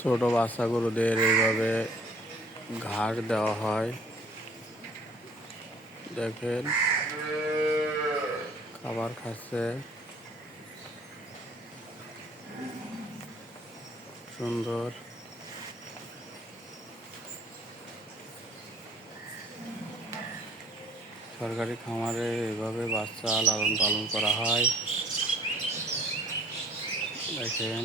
ছোট বাচ্চা গরুদের এইভাবে ঘাস দেওয়া হয়। দেখেন, খাবার খাচ্ছে। সুন্দর। সরকারি খামারে এভাবে বাচ্চা লালন পালন করা হয়। দেখেন।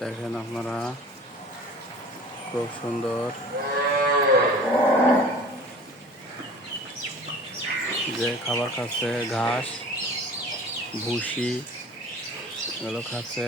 দেখেন আপনারা খুব সুন্দর। যে খাবার খাচ্ছে ঘাস ভুসি এগুলো খাচ্ছে।